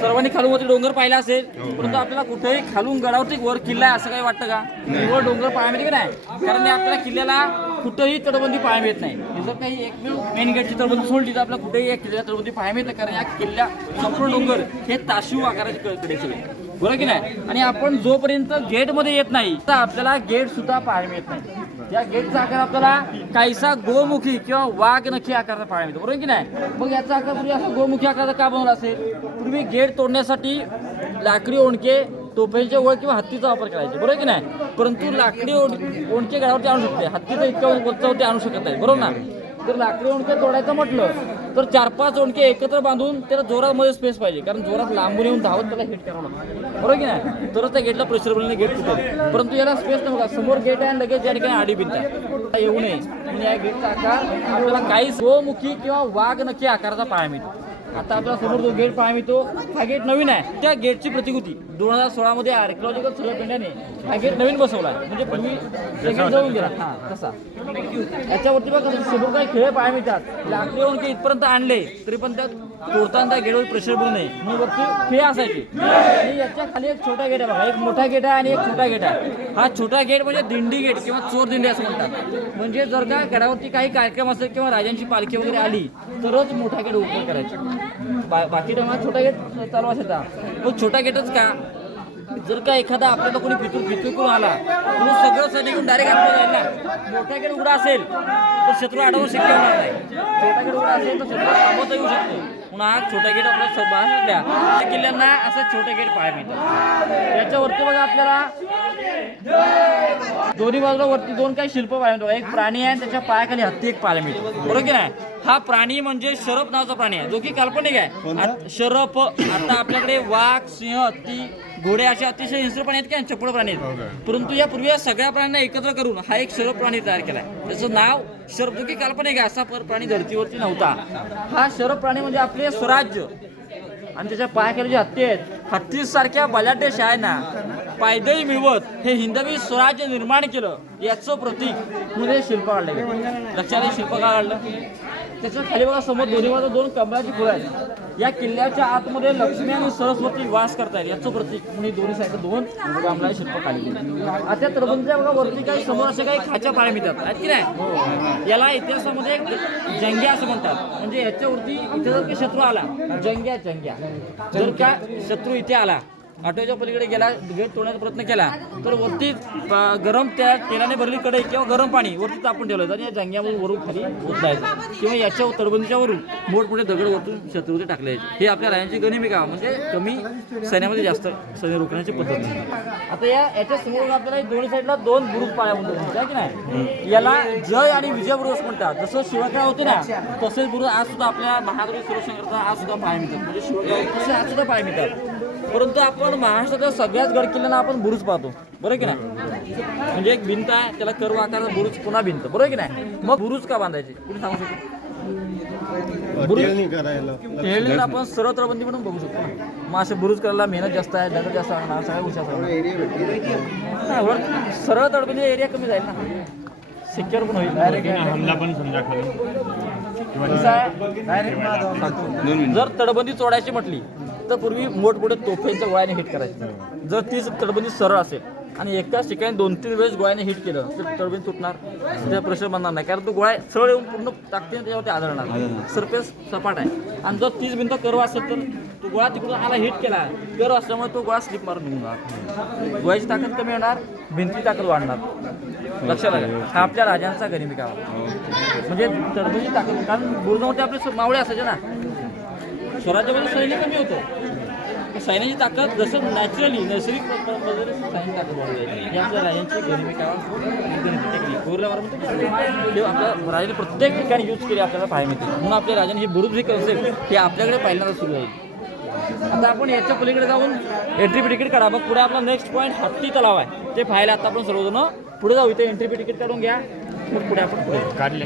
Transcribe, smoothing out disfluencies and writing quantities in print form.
सर्वांनी खालून वरती डोंगर पाहिला असेल, परंतु आपल्याला कुठेही खालून गडावरती वर किल्ला आहे असं काही वाटतं का? वर डोंगर पाहायला मिळते की नाही? कारण आपल्याला किल्ल्याला कुठेही तटबंदी पाहायला मिळत नाही. जर काही एक मेन गेटची तटबंदी सोडली तर आपल्याला कुठेही एक किल्ल्याला तटबंदी पाहायला मिळत नाही. कारण या किल्ल्या संपूर्ण डोंगर हे ताशीव आकाराचे कडे सगळे, बरोबर की नाही? आणि आपण जोपर्यंत गेटमध्ये येत नाही तर आपल्याला गेट सुद्धा पाहायला मिळत नाही. या गेटचा आकार आपल्याला काहीसा गोमुखी किंवा वाघ नखी आकाराचा पाहायला मिळतो, बरोबर की नाही? मग याचा आकार पूर्वी असा गोमुखी आकाराचा का बनवला असेल? पूर्वी गेट तोडण्यासाठी लाकडी ओंडके, तोफेंचे वळ किंवा हत्तीचा वापर करायचे, बरोबर की नाही? परंतु लाकडी ओंडके गडावरती आणू शकते, हत्तीचा इतक्या वरती आणू शकत नाही, बरोबर ना? जर लाकडी ओंडके तोडायचं म्हटलं तर 4-5 ओंडके एकत्र बांधून त्याला जोरामध्ये स्पेस पाहिजे. कारण जोरात लांबून येऊन धावत त्याला हिट करावं लागतं, बरोबर की नाही? तरच त्या गेटला प्रेशर बनवणे गेट तुटेल. परंतु याला स्पेस नाही बघा, समोर गेट आहे आणि लगेच या ठिकाणी आडी भिंत आहे, येऊ नये म्हणून या गेटचा आकार आपल्याला काही गोमुखी किंवा वाघ नखी आकाराचा पाहायला मिळतो. आता आपल्याला समोर जो गेट पाहायला मिळतो हा गेट नवीन आहे. त्या गेटची प्रतिकृती 2016 मध्ये आर्किओलॉजिकल सर्वे पेंड्याने हा गेट नवीन बसवला आहे. म्हणजे पूर्वी गेट जळून गेला हा तसा. याच्यावरती बघा समोर काही खेळ पाहायला मिळतात. लाकडी ओंडके इथपर्यंत आणले तरी पण त्यात तोडताना त्या गेटवर प्रेशर पडू नये म्हणून वरती खेळ असायचे. आणि याच्या खाली एक छोटा गेट आहे बघा, एक मोठा गेट आहे आणि एक छोटा गेट आहे. हा छोटा गेट म्हणजे दिंडी गेट किंवा चोर दिंडी असं म्हणतात. म्हणजे जर का गडावरती काही कार्यक्रम असेल किंवा राजांची पालखी वगैरे आली तरच मोठा गेट ओपन करायचा. बाकी टायमात छोटा गेट चालू असायचा. मग छोटा गेटच का? जर का एखादा आपल्याला कोणी फितूर करून आला म्हणून सगळं सैनिक डायरेक्ट आपल्याला जाईल ना. मोठा गेट उघडा असेल तर शत्रू अडवून शक्य होणार नाही. छोटा गेट उघडा असेल तर शत्रू थांबवता येऊ शकतो. म्हणून हा छोटा गेट आपल्याला बाहेर द्या. त्या किल्ल्यांना असं छोटे गेट पाहायला मिळतात. याच्यावरती बघा आपल्याला दोन्ही बाजूला वरती दोन काही शिल्प पाहायला मिळतो. एक प्राणी आहे त्याच्या पायाखाली हत्ती एक पाहायला मिळतो, बरोबर की नाही? हा प्राणी म्हणजे शरप नावाचा प्राणी आहे जो की काल्पनिक आहे. शरप आता आपल्याकडे वाघ, सिंह, हत्ती, घोडे असे अतिशय हिंस्र प्राणी आहेत किंवा चपळ प्राणी आहेत. परंतु या पूर्वी या सगळ्या प्राण्यांना एकत्र करून हा एक शरप प्राणी तयार केलाय. त्याचं नाव शरप, जो की काल्पनिक आहे. असा प्राणी धर्तीवरती नव्हता. हा शरप प्राणी म्हणजे आपले स्वराज्य आणि त्याच्या पायाखाली जे हत्ती आहेत, हत्तीसारख्या बलाढ्य शाळांना पायदळी मिळवत हे हिंदवी स्वराज्य निर्माण केलं याचं प्रतीक म्हणजे शिल्प काढलं. लक्षात शिल्प का काढलं? त्याच्या खाली बघा समोर दोन्ही बाजूला दोन कमळाची फुलं आहेत. या किल्ल्याच्या आतमध्ये लक्ष्मी आणि सरस्वती वास करतायत याचं प्रतीक म्हणजे दोन्ही साईड दोन कमळाचे शिल्प काढले. आता तटबंदीच्या बघा वरती काही समोर असे काही खाच्या पाहायला मिळतात आहेत की नाही? याला इतिहासामध्ये जंग्या असं म्हणतात. म्हणजे याच्यावरती इथे जर का शत्रू आला, जंग्या जर का शत्रू इथे आला, आठवच्या पलीकडे गेला, गेट तोडण्याचा प्रयत्न केला तर वरती गरम त्या तेलाने भरली कढई किंवा गरम पाणी वरती तापून ठेवलं आणि या जंग्यामधून वरून खाली उतरायचं किंवा याच्या तटबंदीच्या वरून मोठमोठे दगड वरतून शत्रूचे टाकले. हे आपल्या राजांची गनिमिका म्हणजे कमी सैन्यामध्ये जास्त सैन्य रोखण्याची पद्धत नाही. आता याच्या समोर आपल्याला दोन्ही साईडला दोन बुरुज पाहायला म्हणतात की नाही? याला जय आणि विजय बुरुज म्हणतात. जसं शिवगड होते ना तसेच बुरुज आज सुद्धा आपल्या महागडी सुरक्षेकरता आज सुद्धा पाहायला मिळतात. म्हणजे शिवगड तसे आज सुद्धा पाहायला मिळतात. परंतु आपण महाराष्ट्राच्या सगळ्याच गड किल्ल्यांना आपण बुरुज पाहतो, बरोबर की नाही? म्हणजे एक भिंत आहे त्याला कर्व आकाराचा बुरुज, पुन्हा भिंत, बरोबर की नाही? मग बुरुज का बांधायचे कुणी सांगू शकतो? बुरुज आपण सरळ तटबंदी म्हणून बघू शकतो. मग असे बुरुज करायला मेहनत जास्त आहे, दगड जास्त आहे, सगळ्या गोष्टी सरळ तटबंदी एरिया कमी जाईल ना, सिक्युअर पण होईल. जर तटबंदी तोडायची म्हटली तर पूर्वी मोठमोठे तोफेच्या गोळ्याने हिट करायचे. जर तीच तटबंदी सरळ असेल आणि एकाच ठिकाणी 2-3 वेळेस गोळ्याने हिट केलं तर तटबंदी तुटणार, त्या प्रेशर बनणार नाही. कारण तो गोळा सरळ येऊन पूर्ण ताकदीने त्याच्यावरती आदळणार. सरफेस सपाट आहे आणि जर तीच भिंत कर्व असेल तर तो गोळा तिकडून आला हिट केला, कर्व असल्यामुळे तो गोळा स्लिप मारून निघणार. गोळ्याची ताकद कमी होणार, भिंतीची ताकद वाढणार. लक्षात आलं? हा आपल्या राजांचा गनिमिका म्हणजे तटबंदी ताकद. कारण बुरुजामध्ये आपले मावळे असायचे ना, स्वराज्यामध्ये सैन्य कमी होतं. सैन्याची ताकद जसं नैसर्गिक पद्धतीने सैन्याची ताकद वाढवायची. ही आपल्या राजांची गनिमिका टेक्निक आपल्या राजाने प्रत्येक ठिकाणी यूज केली आपल्याला पाहायला मिळते. म्हणून आपल्या राजाने ही बुरुज ही कन्सेप्ट हे आपल्याकडे पहिल्यांदा सुरू आहे. आता आपण याच्या पलीकडे जाऊन एंट्री तिकीट काढा. मग पुढे आपला नेक्स्ट पॉईंट हत्ती तलाव आहे ते पाहायला आता आपण सर्वजण पुढे जाऊ. इथे एंट्री तिकीट काढून घ्या. मग पुढे आपण पुढे काढले